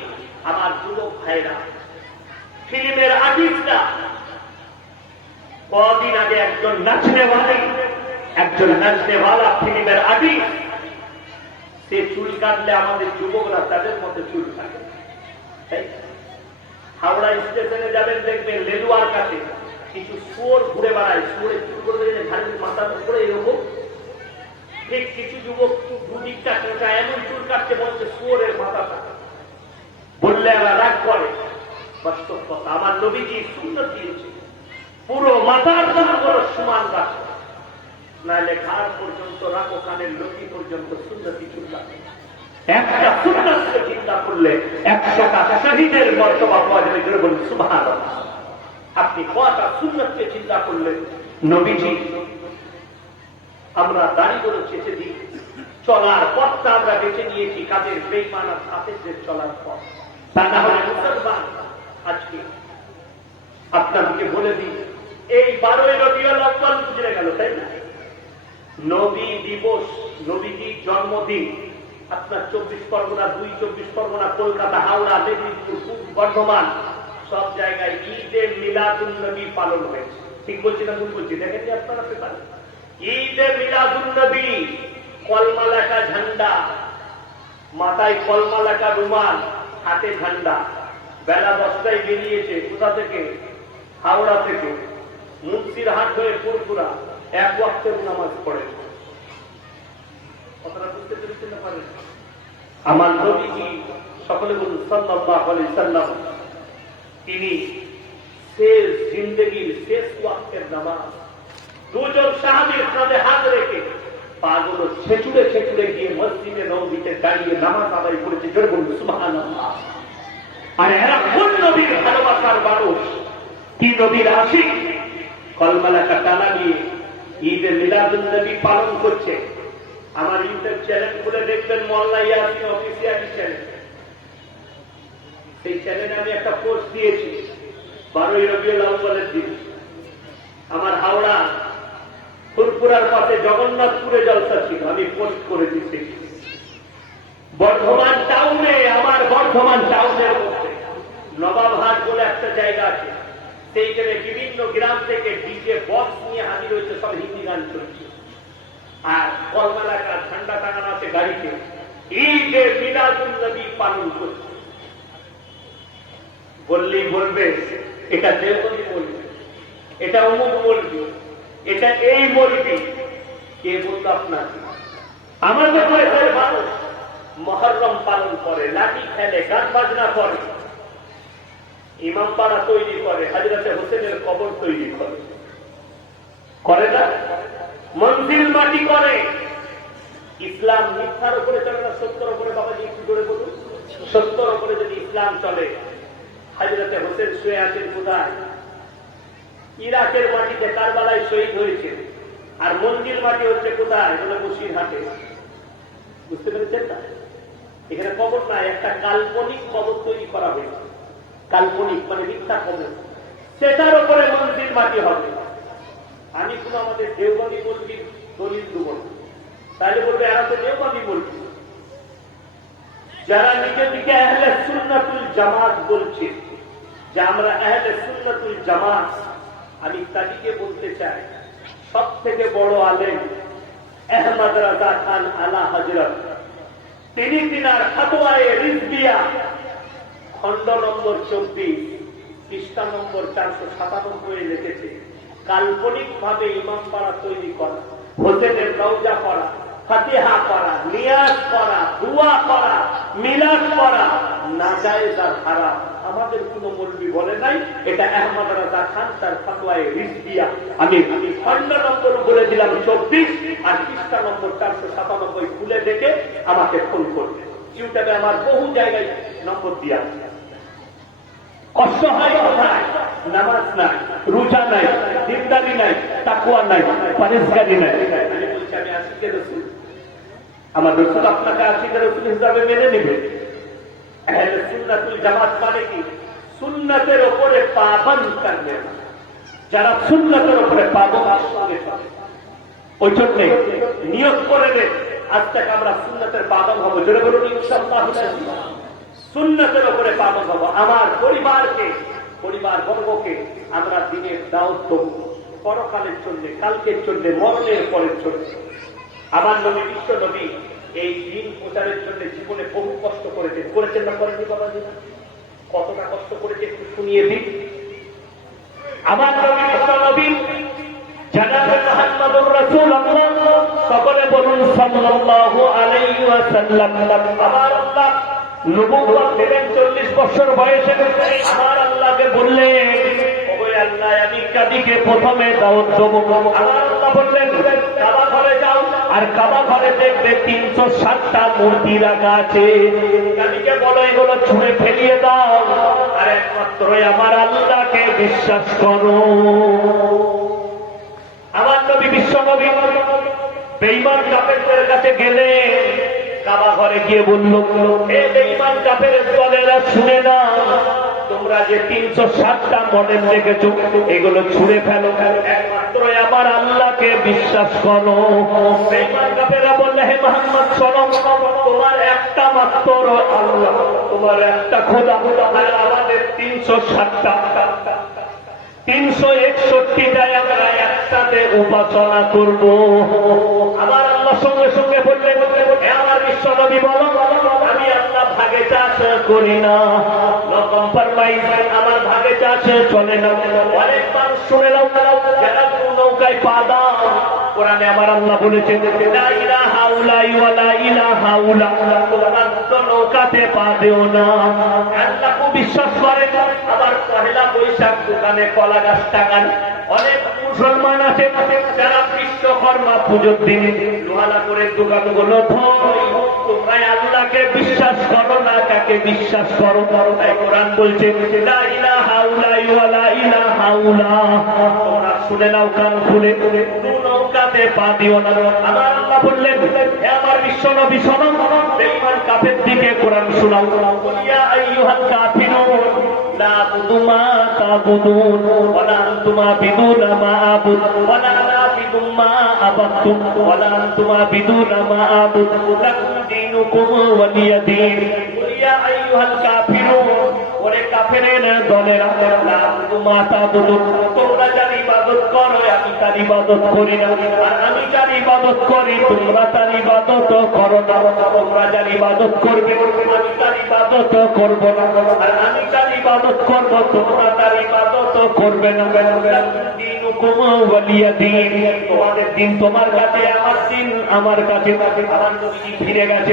আমার যুবক ভাইরা, ফিল্মের আর্টিস্টরা, কদিন আগে একজন নাচনেওয়ালা ফিল্মের আর্টিস্ট, সে চুল কাটলে আমাদের যুবকরা তাদের মধ্যে চুল কাটে। হাওড়া স্টেশনে যাবেন, দেখবেন লেলুয়ার কাছে কিছু শুয়োর ঘুরে বেড়ায়, শুয়োরের চুল করে দেখেন ভারী মাথার উপরে এরকম। ঠিক কিছু যুবক দুদিকটা কাটা এমন চুল কাটতে বলছে শুয়োরের মাথাটা, বললে এরা রাগ করে। বাস্তব কথা, আমার নবীজি সুন্নাত দিয়েছে পুরো মাথার চুলগুলো সমান রাখো, নাহলে ঘাড় পর্যন্ত রাখো, কানের লতি পর্যন্ত সুন্নতি চুল রাখো। একটা সুন্নাতকে চিন্তা করলে 100টা শহীদের মর্তবা পাওয়া যাবে। জোরে বলুন সুবহানাল্লাহ। আপনি কয়টা সুন্নাতকে চিন্তা করলে নবীজি, আমরা দাড়িগুলো চেঁচে দিই, চলার পথটা আমরা বেছে নিয়েছি কাদের? বেঈমান আর কাফেরদের চলার পথ। তা না হলে মুসলমান আজকে আপনাদেরকে বলে দিই, এই 12ই রবিউল আউয়াল গুজরে গেল, তাই না? নবী দিবস, নবীজির জন্মদিন আপনার 24 পরগনা, 24 পরগনা, কলকাতা, হাওড়া, মেদিনীপুর, পূর্ব বর্ধমান, সব জায়গায় ঈদে মিলাদুন নবী পালন হয়েছে। ঠিক বলছি না ভুল বলছি? দেখেন আপনারা পেপারে ঈদে মিলাদুন নবী, কলমা লেখা ঝান্ডা, মাথায় কলমা লেখা রুমাল, হাতে ঝান্ডা। বেলা 10টায় বেরিয়েছে, কোথা থেকে? হাওড়া থেকে। মুন্সির হাট হয়ে ফুরফুরা এক ওয়াক্তের নামাজ পড়ে। কথাটা বুঝতে পেরেছেন না পারেন? আমার নবীজি সকলে বলুন সাল্লাল্লাহু আলাইহি সাল্লাম, তিনি শেষ জিন্দেগির শেষ ওয়াক্তের নামাজ দুজন সাহাবীর কাঁধে হাত রেখে পাগুলো ছেঁচুড়ে ছেঁচুড়ে গিয়ে মসজিদে নববীতে দাঁড়িয়ে নামাজ আদায় করেছে। জোরে বলুন সুবহানাল্লাহ। আর এরা কোন নবীর ভালোবাসার মানুষ, কি নবীর আশিক, কলমালাকা টানা নিয়ে ঈদে মিলাদুন নবী পালন করছে। আমার ইউটিউব চ্যানেল খুলে দেখবেন, মোল্লা ইয়াসিন অফিসিয়াল চ্যানেল। সেই চ্যানেলে আমি একটা পোস্ট দিয়েছি 12ই রবিউল আউয়ালের দিন। আমার হাওড়া ফুরফুরার পাশে জগন্নাথপুরে জলসা ছিল, আমি পোস্ট করে দিচ্ছি। বর্ধমান টাউনে, আমার বর্ধমান টাউনের মধ্যে নবাবহাট বলে একটা জায়গা আছে, সেইখানে বিভিন্ন গ্রাম থেকে ডিজে বক্স নিয়ে হাজির হয়েছে, সব হিন্দি গান চলছে। আর কলমালাকা ঠান্ডা টাঙানো আছে গাড়িতে, ঈদে মিলাদুন নবী পালন করছে। বললেই বলবে এটা দেওবন্দি বলবে, এটা অমুক বলবে, এটা এই বলবি। কে বলল আপনার? আমাদের বয়সের মানুষ মহররম পালন করে, লাঠি খেলে, গান বাজনা করে, ইমামপাড়া তৈরি করে, হযরতে হোসেনের কবর তৈরি করে, করে না? মন্দির মাটি করে। ইসলাম মিথ্যার উপরে চলে না সত্যের উপরে? বাবাজি একটু করে বলুন। সত্যের উপরে যদি ইসলাম চলে, হযরতে হোসেন শুয়ে আছেন কোথায়? ইরাকের মাটিতে কারবালায় শহীদ হয়েছে। আর মন্দির মাটি হচ্ছে কোথায়? বলে বসিরহাটে। বুঝতে পেরেছেন না? এখানে কবর নাই, একটা কাল্পনিক কবর তৈরি করা হয়েছে। কাল্পনিক মানে মিথ্যা কবর, সেটার উপরে মন্দির মাটি হবে। আমি শুধু আমাদের দেওবন্দি বলবি দলিল দেব, তাহলে বলবে এরা তো দেওবন্দি বলবি। যারা নিজের দিকে আহলে সুন্নাতুল জামাত বলছে যে আমরা আহলে সুন্নাতুল জামাত, আমি তাদেরকে বলতে চাই সব থেকে বড় আলেম আহমদ রাজা খান আলা হযরত, তিনি তিনার ফতোয়ায়ে রিজভিয়া খণ্ড নম্বর 24 পৃষ্ঠা নম্বর 497 লিখেছে, কাল্পনিক ভাবে ইমামপাড়া তৈরি করা, হোসেনের রওজা করা, ফাতিহা করা, নিয়াজ করা, দুয়া করা, মিলাদ করা নাজায়েজ আর হারাম। আমাদের কোন মৌলবি বলে নাই, এটা আহমদ রাজা খান তার ফতোয়ায়ে রিজভিয়া। আমি খণ্ড নম্বর বলে দিলাম 24 আর পৃষ্ঠা নম্বর 497 খুলে দেখে আমাকে ফোন করবে। ইউটিউবে আমার বহু জায়গায় নম্বর দিয়া। কষ্ট হয় কোথায়? নামাজ নাই, রোজা নাই, দিনদারি নাই, তাকওয়া নাই, পরহেজগারি নাই। আমি বলছি আমি আশিকে রাসূল, আমার রাসূল আপনাকে আশিকে রাসূল হিসাবে মেনে নেবে। আহলে সুন্নাতুল জামাত মানে কি? সুন্নাতের উপরে পাবন্দ করবে, যারা সুন্নাতের উপরে পাবন্দ সঙ্গে চলে। ওই জন্য নিয়ত করে নেন আজ থেকে আমরা সুন্নাতের পাবন্দ হব। জোরে বলুন ইনশাআল্লাহ। সুন্নাতের উপরে পাবন্দ হব। আমার পরিবারকে, পরিবার বর্গকে আমরা দিনের দাওয়াত দেব, পরকালের জন্য, কালকের জন্য, মরণের পরের জন্য। আমার নবী, বিশ্ব নবী এই দিন প্রচারের জন্য জীবনে বহু কষ্ট করেছেন। করেছেন না করেননি বাবাজি? কতটা কষ্ট করেছে একটু শুনিয়ে দিন। আমার নবী, বিশ্ব নবী জনাবে মুহাম্মদুর রাসূলুল্লাহ, সকলে বলুন সাল্লাল্লাহু আলাইহি ওয়াসাল্লাম। আমার আল্লাহ নবুয়ত দিলেন 40 বছর বয়সে। আমার আল্লাহকে বললেন, ওগো আল্লাহ আমি কাদিকে প্রথমে দাওয়াত দেব। আমার আল্লাহ বললেন কাবা ঘরে যাও, আর কাবা ঘরে দেখবে 360টা মূর্তি রাখা আছে। কাদিকে বলো এগুলো ছুঁড়ে ফেলিয়ে দাও, আর একমাত্র আমার আল্লাহকে বিশ্বাস করো। আমার নবী, বিশ্ব নবী বেঈমান কাফেরদের কাছে গেলে কাবা ঘরে গিয়ে বলল, হে বেঈমান কাফেরের দলেরা শুনে না, তোমরা যে 360টা মডেল দেখেছো এগুলো ছুঁড়ে ফেলো, একমাত্র আমার আল্লাহকে বিশ্বাস করো। বেঈমান কাফেররা বললে, হে মুহাম্মদ শোনো, তোমার একটা মাত্র আল্লাহ, তোমার একটা খোদা, আর আমাদের 360টা, 361টায় আমরা একসাথে উপাসনা করব। আমার আল্লাহ সঙ্গে সঙ্গে বললে, হে আমার বিশ্বনবী বলো, আমি আল্লাহ ভাগে চাষ করি না, নো কম্প্রোমাইজ, আমার ভাগে চাষ চলে না। অনেক মানুষ শুনে নাও, যারা নৌকায় পা দাও, কোরআনে আমার আল্লাহ বলেছেন লা ইলাহা ইল্লাল্লাহু ওয়া লা ইলাহা ইল্লাল্লাহ, তোমরা তো নৌকাতে পা দিও না। আল্লাহকে বিশ্বাস করে আবার পহেলা বৈশাখ দোকানে কলা গাছ টাঙান। অনেক মুসলমান আছে যারা বিশ্বকর্মা পুজোর দিন লোহালা করে দোকানগুলো ধোয়। তোমরা আল্লাহকে বিশ্বাস করো না, কাকে বিশ্বাস করো? তাই কোরআন বলছে লা ইলাহা ইল্লাল্লাহু ওয়া লা ইলাহা ইল্লাল্লাহ। তোমরা শুনে নাও কান খুলে, নৌকাতে পা দিও না। আমার আল্লাহ বললেন হে আমার বিশ্বনবী শোনো, বেঈমান কাফের দিকে কোরআন শোনাও। ইয়া আইয়ুহাল কাফিরুন লা আবুদু মা তা'বুদুন ওয়া লা আনতুম আবিদুনা মা আবুদ ওয়া লা আবিদু মা আবাদতুম ওয়া লা আনতুম আবিদুনা মা আবুদ লাকুম দীনুকুম ওয়ালিয়া দীন। ইয়া আইয়ুহাল কাফিরুন, ওরে কাফেরের দলেরা, লা আবুদু মা তা'বুদুন, তোমরা যার ইবাদত করো আমি তার ইবাদত করি না, আর আমি যার ইবাদত করি তোমরা তার ইবাদত করো না। তোমরা যার ইবাদত করবে আমি তার ইবাদত করব না, আর আমি তার ইবাদত করব তোমরা তার ইবাদত করবে না। দীনুকুম ওয়ালিয়া দীন, তোমাদের দিন তোমার কাছে, আমার দিন আমার কাছে। আমার নবী ফিরে গেছে।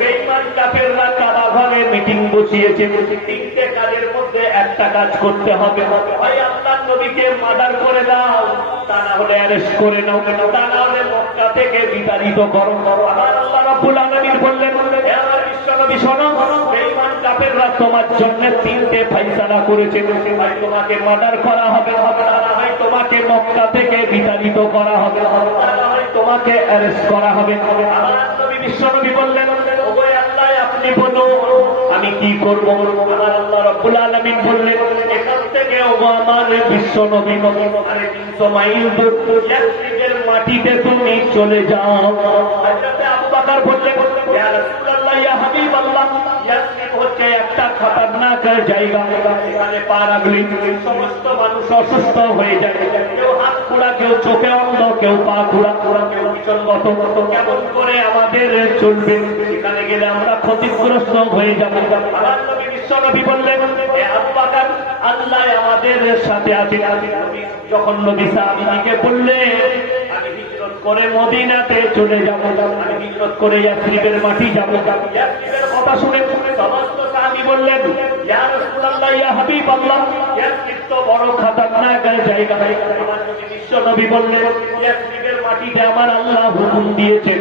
বেঈমান কাফেররা কাবা ঘরে মিটিং বসিয়েছে। তিনটে কাজের মধ্যে একটা কাজ করতে হবে, হয় আল্লাহর নবীকে মার্ডার করে দাও, তা না হলে অ্যারেস্ট করে নাও, তা না হলে মক্কা থেকে বিতাড়িত করো। আমার আল্লাহ রাব্বুল আলামিন বললেন হে আমার বিশ্বনবী শোনো, বেঈমান কাফেররা তোমার জন্য তিনটে ফয়সালা করেছে, হয় তোমাকে মার্ডার করা হবে, না হয় তোমাকে মক্কা থেকে বিতাড়িত করা হবে, না হয় তোমাকে অ্যারেস্ট করা হবে। আমার নবী বিশ্বনবী বললেন ওগো আল্লাহ আপনি বলুন আমি কি করব? আমার আল্লাহ রাব্বুল আলামিন বললেন এখান থেকে ওগো আমার বিশ্বনবী 300 মাইল দূর ইয়াসরিবের মাটিতে তুমি চলে যাও। হযরত আবু বকর বললেন ইয়া রাসূলুল্লাহ ইয়া হাবিবাল্লাহ, ইয়াসরিব হচ্ছে একটা খতরনাক জায়গা, এখানে পা রাখলে সমস্ত মানুষ অসুস্থ হয়ে যায়। কেউ হাত খোড়া, কেউ চোখে অন্ধ, কেউ পা খোড়া, কেউ বিচলগত। কেমন করে আমাদের চলবে? এখানে গেলে আমরা ক্ষতিগ্রস্ত হয়ে যাব। আমার নবী বিশ্বনবী বললেন হে আবু বকর আল্লাহ আমাদের সাথে আছেন। যখন নবী সাহাবীকে বললেন আমি হিজরত করে মদিনাতে চলে যাব, আমি হিজরত করে ইয়াসরিবের মাটি যাব, ইয়াসরিবের কথা শুনে সমস্ত সাহাবী বললেন ইয়া রাসূলুল্লাহ ইয়া হাবিবাল্লাহ, ইয়াসরিব তো বড় খতরনাক জায়গা। আমার নবী বিশ্বনবী বললেন ইয়াসরিবের মাটিতে আমার আল্লাহ হুকুম দিয়েছে,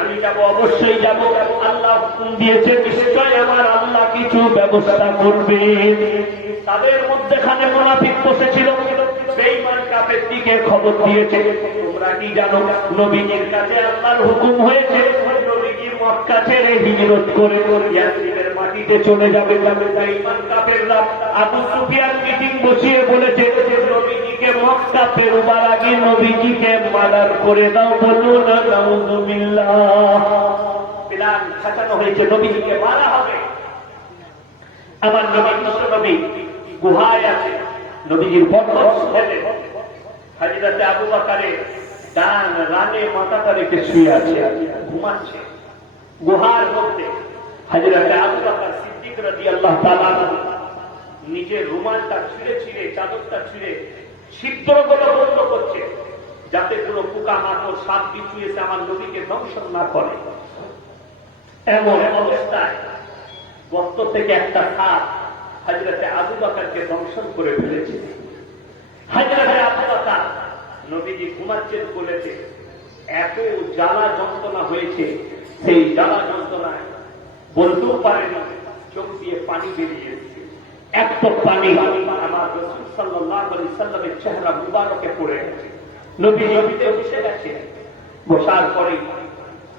আমি যাব, অবশ্যই যাব। আল্লাহ হুকুম দিয়েছে, নিশ্চয় আমার আল্লাহ কিছু ব্যবস্থা করবে। তাদের মধ্যেখানে মুনাফিক বসেছিল, বেঈমান কাফের দিকে খবর দিয়েছে তোমরা কি জানো নবীজির কাছে আল্লাহর হুকুম হয়েছে, নবীজি মক্কা ছেড়ে হিজরত করে ইয়াসরিবের মাটিতে চলে যাবে। বেঈমান কাফেররা আবু সুফিয়ান মিটিং বসিয়ে বলেছে নবীজিকে মক্কা পেরোবার আগে নবীজিকে মার্ডার করে দাও। বলুন নাউযুবিল্লাহ। প্ল্যান সাজানো হয়েছে, নবীজিকে মারা হবে। আমার নবী বিশ্বনবী গুহায় আছে, নবীজির বরকত শুনে হযরত আবু বকরের ডান রানে মাথাটা রেখে শুয়ে আছে, ঘুমাচ্ছে গুহার মধ্যে। হযরত আবু বকর সিদ্দিক রাদিয়াল্লাহু তাআলা নিজের রুমালটা ছিঁড়ে ছিঁড়ে, চাদরটা ছিঁড়ে ছিদ্রগুলো বন্ধ করছে, যাতে কোনো পোকা মাকড় সাপ বিচ্ছু এসে আমার নবীকে দংশন না করে। এমন অবস্থায় গর্ত থেকে একটা সাপ হযরত আবু বকরকে দংশন করে ফেলেছে। হযরত আবু বকর নবীজি ঘুমাচ্ছেন বলেছে এত জ্বালা যন্ত্রণা হয়েছে, সেই জ্বালা যন্ত্রণায় বলতেও পারেনি, চোখ দিয়ে পানি বেরিয়ে এসেছে। এক তো পানি আমার রাসূল সাল্লাল্লাহু আলাইহি সাল্লামের চেহারা মুবারকে পড়ে গেছে। নবীজি বসে গেছে, বসার পরে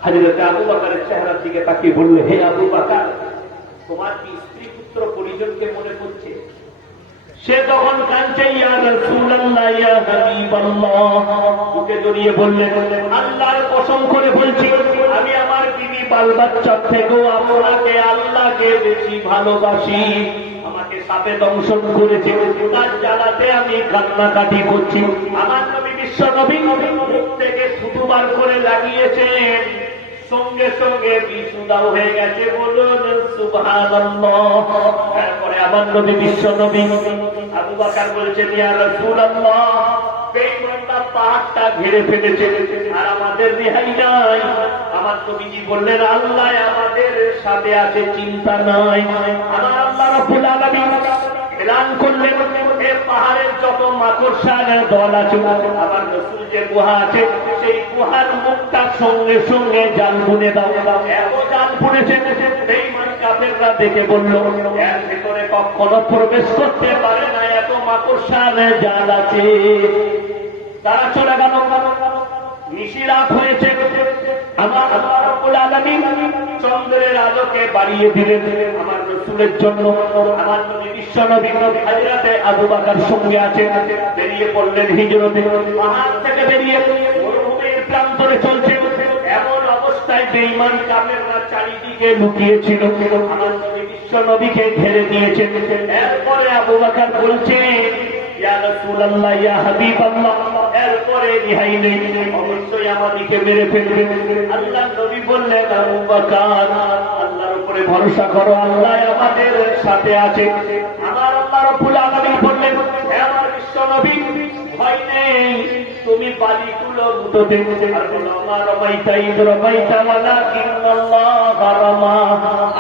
হযরত আবু বকরের চেহারার দিকে তাকিয়ে বললে হে আবু বকর তোমার কি স্ত্রী পুত্র পরিজনকে মনে পড়ছে? সে তখন কাঁদছে ইয়া রাসূলুল্লাহ ইয়া হাবিবাল্লাহ, বুকে জড়িয়ে বললেন আল্লাহর কসম করে বলছি আমি আমার বিবি বাল বাচ্চার থেকেও আপনাকে আল্লাহকে বেশি ভালোবাসি। আমাকে সাপে দংশন করেছে, তার জ্বালাতে আমি কান্নাকাটি করছি। আমার নবী বিশ্বনবী মুখ থেকে থুতু বার করে লাগিয়েছেন, সঙ্গে সঙ্গে বিশুদাও হয়ে গেছে, বলুন সুবহানাল্লাহ। তারপরে আমার নবী বিশ্ব নবী আবু বকর বলছেন, ইয়া রাসূলুল্লাহ, বেঈমানটা পাহাড়টা ঘিরে ফেলেছে আর আমাদের রেহাই নাই। আমার নবীজি বললেন, আল্লাহ আমাদের সাথে আছে, চিন্তা নাই। আমার আল্লাহ রাব্বুল আলামিন এলান করলেন, এ পাহাড়ের যত মাকড়সার দল আছে, আমার রাসূল যে গুহা আছে সেই গুহার মুখটা সঙ্গে সঙ্গে জাল বুনে দাও। এত জাল বুনেছে, বেঈমান কাফেররা দেখে বলল, এর ভিতরে কখনো প্রবেশ করতে পারে না, এত মাকড়সার জাল আছে। তারা চলে গেল। নিশিরাত হয়েছে, আমার আল্লাহ রাব্বুল আলামিন চন্দ্রের আলোকে বাড়িয়ে দিলেন আমার রাসূলের জন্য। আমার নবী বিশ্ব নবী হযরতে আবু বকর সঙ্গে আছেন, বেরিয়ে পড়লেন হিজরতে। পাহাড় থেকে বেরিয়ে মরুভূমির প্রান্তরে চলছে, এমন অবস্থায় বেঈমান কাফেররা চারিদিকে লুকিয়েছিল, আমার নবী বিশ্ব নবীকে ঘিরে দিয়েছেন। এরপরে আবু বকর বলছেন, ইয়া রাসূলুল্লাহ, ইয়া হাবিবাল্লাহ, এরপরে রিহাই নেই, অবশ্যই আমাদেরকে মেরে ফেলবে। আল্লাহ নবী বললেন, আবু বকর, আল্লাহর উপরে ভরসা করো, আল্লাহ আমাদের সাথে আছে। আমার আল্লাহ রাব্বুল আলামিন বললেন, হে আমার বিশ্ব নবী, ভয় নেই, তুমি বালিগুলো মুঠোতে আর বলো, আমার রমাইতা ইদ রমাইতা ওয়ালাকিন্নাল্লাহ রামা,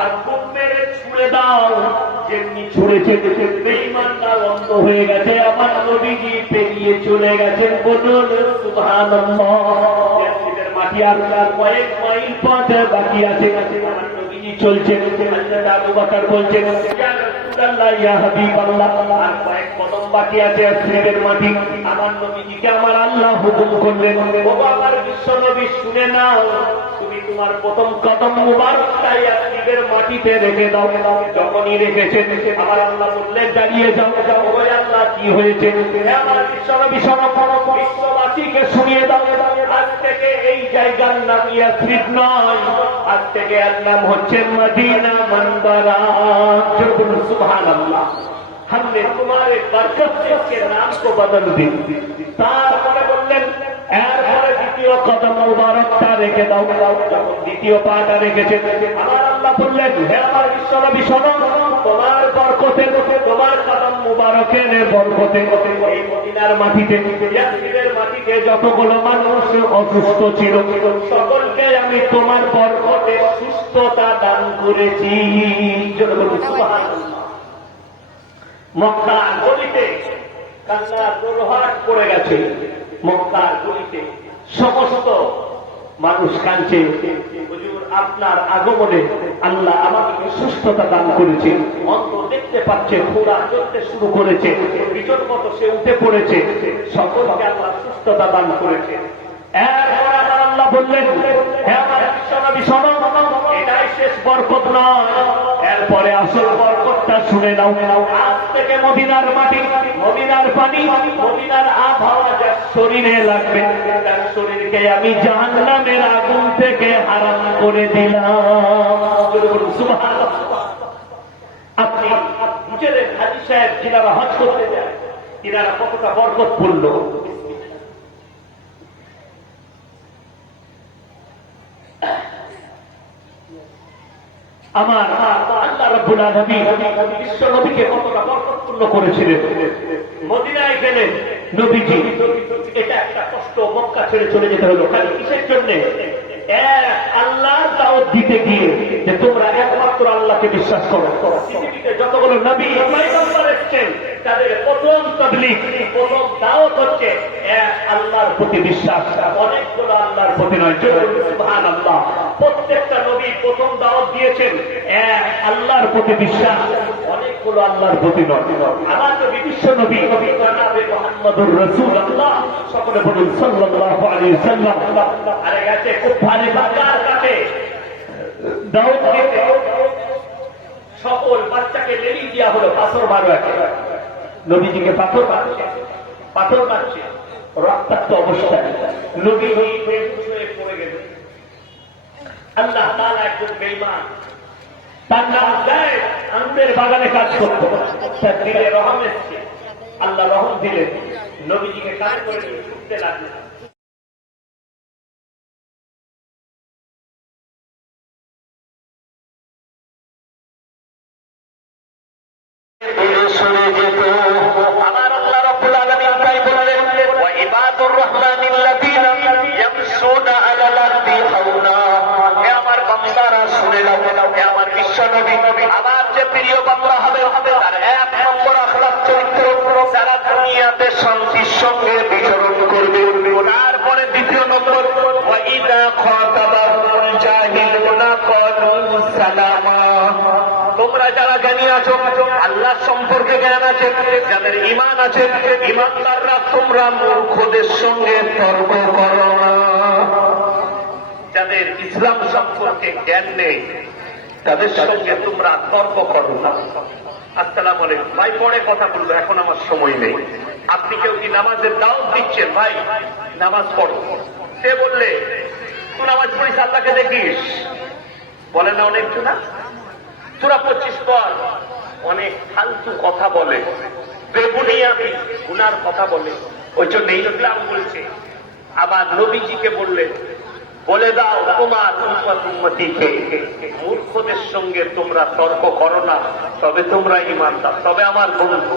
আর খুব মেরে ছুঁড়ে দাও। যেমনি ছুঁড়েছে, বেঈমানটা অন্ধ হয়ে গেছে, আমার নবীজি পেরিয়ে চলে গেছেন, বলুন সুবহানাল্লাহ। মাটি আর কয়েক মাইল পথ বাকি আছে, আমার নবীজি চলছেন। আবু বকর বলছেন, ইয়া রাসূলুল্লাহ, ইয়া হাবিবাল্লাহ, আর কয়েক কদম বাকি আছে আসরিফের মাটি। আমার নবীজিকে আমার আল্লাহ হুকুম করলেন, ও আমার বিশ্ব নবী, শুনে নাও, তুমি তোমার প্রথম কদম মুবারকটাই আসরিফের মাটিতে রেখে দাও। যখনই রেখেছেন, আমার আল্লাহ বললেন, দাঁড়িয়ে যাও। ওই আল্লাহ, কি হয়েছে? আমার বিশ্ব নবী বিশ্ববাসীকে শুনিয়ে দাও, আজ থেকে এই জায়গার নাম ইয়াসরিফ নয়, আজ থেকে এর নাম হচ্ছে মদিনা মুনওয়ারা। সুবহানাল্লাহ। हमने तुम्हारे बरकत से इसके नाम को बदल दी। তারপরে বললেন, এরপরে দ্বিতীয় কদম মুবারকটা রেখে দাও। যখন দ্বিতীয় পাটা রেখেছে, আমার আল্লাহ বললেন, হে আমার বিশ্ব নবী, শোনো, তোমার বরকতে, তোমার কদম মুবারকের বরকতে এই মদিনার মাটিতে, ইয়াসরিফের মাটিতে যতগুলো মানুষ অসুস্থ ছিল, সকলকে আমি তোমার বরকতে সুস্থতা দান করেছি। সুবহানাল্লাহ। মক্কার গলিতে কান্নার প্রহাট পড়ে গেছে, মক্কার গলিতে সমস্ত মানুষ কাঁদছে, হুজুর আপনার আগমনে আল্লাহ আমাকে সুস্থতা দান করেছে। অন্ধ দেখতে পাচ্ছে, খোঁড়া চলতে শুরু করেছে, বিচন মতো সে উঠে পড়েছে, সকলকে আল্লাহ সুস্থতা দান করেছে। এরপর আমার আল্লাহ বললেন, হে আমার বিশ্বনবী, শোনো, এটাই শেষ বরকত নয়, এরপরে আসল বরকতটা শুনে নাও। আজ থেকে মদিনার মাটি, মদিনার পানি, মদিনার আবহাওয়া যার শরীরে লাগবে, তার শরীরকে আমি জাহান্নামের আগুন থেকে হারাম করে দিলাম। আপনি বুঝলেন হাজী সাহেব যিনারা হজ করতে যায়, তিনারা কতটা বরকত পড়ল। আমার আল্লাহ রাব্বুল আলামিন বিশ্ব নবীকে কতটা বরকতপূর্ণ করেছিলেন। মদিনায় গেলেন নবীজি, এটা একটা কষ্ট, মক্কা ছেড়ে চলে যেতে হলো। খালি কিসের জন্য? আল্লাহর দাওয়াত দিতে গিয়ে, যে তোমরা একমাত্র আল্লাহকে বিশ্বাস করো। পৃথিবীতে যতগুলো নবী পয়গম্বর এসেছেন, তাদের প্রথম তাবলীগ, প্রথম দাওয়াত হচ্ছে এক আল্লাহর প্রতি বিশ্বাস, অনেকগুলো আল্লাহর প্রতি নয়। সুবহানাল্লাহ। প্রত্যেকটা নবী প্রথম দাওয়াত দিয়েছেন এক আল্লাহর প্রতি বিশ্বাস, অনেকগুলো আল্লাহর প্রতি নয়। আমার নবী বিশ্ব নবী জনাবে মুহাম্মদুর রাসূলুল্লাহ, সকলে বলুন সাল্লাল্লাহু আলাইহি ওয়াসাল্লাম। আরে গেছে কুফারে মক্কার কাছে দাওয়াত দিতে, সকল বাচ্চাকে লেলি দেওয়া হলো, পাথর মারো। নবীজিকে পাথর মারছে, পাথর মারছে, রক্তাক্ত অবস্থায় নবীজি বেহুশ হয়ে পড়ে গেল। আল্লাহ তাআলা একজন বেঈমান, তার নাম যায়েদ, আঙ্গুরের বাগানে কাজ করত, তার দিলে রহম এসছে, আল্লাহ রহম দিলেন, নবীজিকে কাজ করে ছুটতে লাগলেন। বিশ্বনবী আমার যে প্রিয় বান্দা হবে তার 1 নম্বর আখলাক চরিত্র সারা দুনিয়াতে শান্তির সঙ্গে বিচরণ করবে। তারপরে 2 নম্বর ওয়াইদা খাতাবাহুল জাহিলুনা ক্বালু সালামা। তোমরা যারা জ্ঞানী আছো, আল্লাহ সম্পর্কে জ্ঞান আছে, যাদের ঈমান আছে, ঈমানদাররা তোমরা মূর্খদের সঙ্গে তর্ক করো না। যাদের ইসলাম সম্পর্কে জ্ঞান নেই তাদের সঙ্গে তোমরা তর্ক করো না। আসসালামু আলাইকুম ভাই, পরে কথা বলবো, এখন আমার সময় নেই। আপনি কেউ কি নামাজের দাওয়াত দিচ্ছেন? ভাই নামাজ পড়ো। সে বললে তুই নামাজ পড়িস, আল্লাহকে দেখিস, বলে না অনেক না সূরা 25 পর অনেক ফালতু কথা বলে, বেবুনিয়াবি গুনার কথা বলে। ওই জন্য ইসলাম বলছে, আবার নবীজিকে বললেন বলে দাও তোমার উম্মতিকে মূর্খদের সঙ্গে তোমরা তর্ক করো না, তবে তোমরা ঈমানদার, তবে আমার বন্ধু।